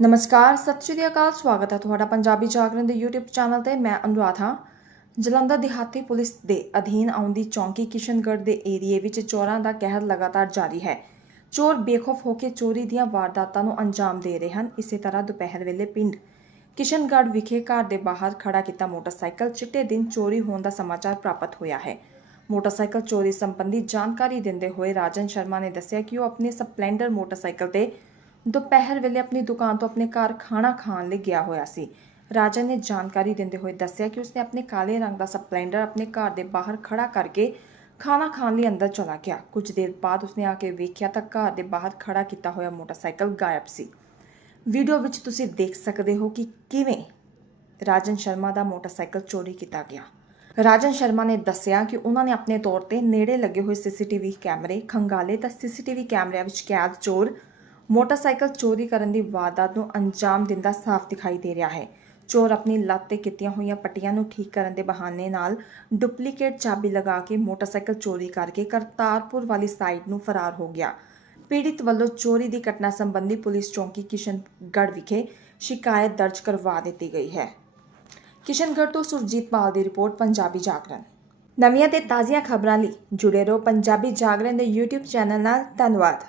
ਨਮਸਕਾਰ, ਸਤਿ ਸ਼੍ਰੀ ਅਕਾਲ, ਸਵਾਗਤ ਹੈ ਤੁਹਾਡਾ ਪੰਜਾਬੀ ਜਾਗਰਣ ਦੇ YouTube ਚੈਨਲ ਤੇ, ਮੈਂ ਅਨੁਰਾਧ। ਹਾਂ ਜਲੰਧਰ ਦਿਹਾਤੀ ਪੁਲਿਸ ਦੇ ਅਧੀਨ ਆਉਂਦੀ ਚੌਂਕੀ ਕਿਸ਼ਨਗੜ੍ਹ ਦੇ ਏਰੀਏ ਵਿੱਚ ਚੋਰਾਂ ਦਾ ਕਹਿਰ ਲਗਾਤਾਰ ਜਾਰੀ ਹੈ। ਚੋਰ ਬੇਖੌਫ ਹੋ ਕੇ ਚੋਰੀ ਦੀਆਂ ਵਾਰਦਾਤਾਂ ਨੂੰ ਅੰਜਾਮ ਦੇ ਰਹੇ ਹਨ। ਇਸੇ ਤਰ੍ਹਾਂ ਦੁਪਹਿਰ ਵੇਲੇ ਪਿੰਡ ਕਿਸ਼ਨਗੜ੍ਹ ਵਿਖੇ ਘਰ ਦੇ ਬਾਹਰ ਖੜਾ ਕੀਤਾ ਮੋਟਰਸਾਈਕਲ, ਚਿੱਟੇ ਦਿਨ ਚੋਰੀ ਹੋਣ ਦਾ ਸਮਾਚਾਰ ਪ੍ਰਾਪਤ ਹੋਇਆ ਹੈ। ਮੋਟਰਸਾਈਕਲ ਚੋਰੀ ਸੰਬੰਧੀ ਜਾਣਕਾਰੀ ਦਿੰਦੇ ਹੋਏ ਰਾਜਨ ਸ਼ਰਮਾ ਨੇ ਦੱਸਿਆ ਕਿ ਉਹ ਆਪਣੇ ਸਪਲੈਂਡਰ ਮੋਟਰਸਾਈਕਲ ਤੇ ਦੁਪਹਿਰ ਵੇਲੇ ਆਪਣੀ ਦੁਕਾਨ ਤੋਂ ਆਪਣੇ ਘਰ ਖਾਣਾ ਖਾਣ ਲਈ ਗਿਆ ਹੋਇਆ ਸੀ। ਰਾਜਨ ਨੇ ਜਾਣਕਾਰੀ ਦਿੰਦੇ ਹੋਏ ਦੱਸਿਆ ਕਿ ਉਸਨੇ ਆਪਣੇ ਕਾਲੇ ਰੰਗ ਦਾ ਸਪਲੈਂਡਰ ਆਪਣੇ ਘਰ ਦੇ ਬਾਹਰ ਖੜਾ ਕਰਕੇ ਖਾਣਾ ਖਾਣ ਲਈ ਅੰਦਰ ਚਲਾ ਗਿਆ। ਕੁਝ ਦੇਰ ਬਾਅਦ ਉਸਨੇ ਆ ਕੇ ਵੇਖਿਆ ਤਾਂ ਘਰ ਦੇ ਬਾਹਰ ਖੜਾ ਕੀਤਾ ਹੋਇਆ ਮੋਟਰਸਾਈਕਲ ਗਾਇਬ ਸੀ। ਵੀਡੀਓ ਵਿੱਚ ਤੁਸੀਂ ਦੇਖ ਸਕਦੇ ਹੋ ਕਿ ਕਿਵੇਂ ਰਾਜਨ ਸ਼ਰਮਾ ਦਾ ਮੋਟਰਸਾਈਕਲ ਚੋਰੀ ਕੀਤਾ ਗਿਆ। ਰਾਜਨ ਸ਼ਰਮਾ ਨੇ ਦੱਸਿਆ ਕਿ ਉਹਨਾਂ ਨੇ ਆਪਣੇ ਤੌਰ ਤੇ ਨੇੜੇ ਲੱਗੇ ਹੋਏ ਸੀਸੀਟੀਵੀ ਕੈਮਰੇ, ਖੰਗਾਲੇ ਤਾਂ ਸੀਸੀਟੀਵੀ ਕੈਮਰਿਆਂ ਵਿੱਚ ਕੈਦ ਚੋਰ ਮੋਟਰਸਾਈਕਲ ਚੋਰੀ ਕਰਨ ਦੀ ਵਾਰਦਾਤ ਨੂੰ ਅੰਜਾਮ ਦਿੰਦਾ ਸਾਫ਼ ਦਿਖਾਈ ਦੇ ਰਿਹਾ ਹੈ। ਚੋਰ ਆਪਣੀ ਲੱਤ ਤੇ ਕੀਤੀਆਂ ਹੋਈਆਂ ਪੱਟੀਆਂ ਨੂੰ ਠੀਕ ਕਰਨ ਦੇ ਬਹਾਨੇ ਨਾਲ ਡੁਪਲੀਕੇਟ ਚਾਬੀ ਲਗਾ ਕੇ ਮੋਟਰਸਾਈਕਲ ਚੋਰੀ ਕਰਕੇ ਕਰਤਾਰਪੁਰ ਵਾਲੀ ਸਾਈਡ ਨੂੰ ਫਰਾਰ ਹੋ ਗਿਆ। ਪੀੜਿਤ ਵੱਲੋਂ ਚੋਰੀ ਦੀ ਘਟਨਾ ਸੰਬੰਧੀ ਪੁਲਿਸ ਚੌਂਕੀ ਕਿਸ਼ਨਗੜ੍ਹ ਵਿਖੇ ਸ਼ਿਕਾਇਤ ਦਰਜ ਕਰਵਾ ਦਿੱਤੀ ਗਈ ਹੈ। ਕਿਸ਼ਨਗੜ੍ਹ ਤੋਂ ਸੁਰਜੀਤ ਪਾਲ ਦੀ ਰਿਪੋਰਟ, ਪੰਜਾਬੀ ਜਾਗਰਣ। ਨਵੀਆਂ ਤੇ ਤਾਜ਼ੀਆਂ ਖਬਰਾਂ ਲਈ ਜੁੜੇ ਰਹੋ ਪੰਜਾਬੀ ਜਾਗਰਣ ਦੇ YouTube ਚੈਨਲ ਨਾਲ। ਧੰਨਵਾਦ।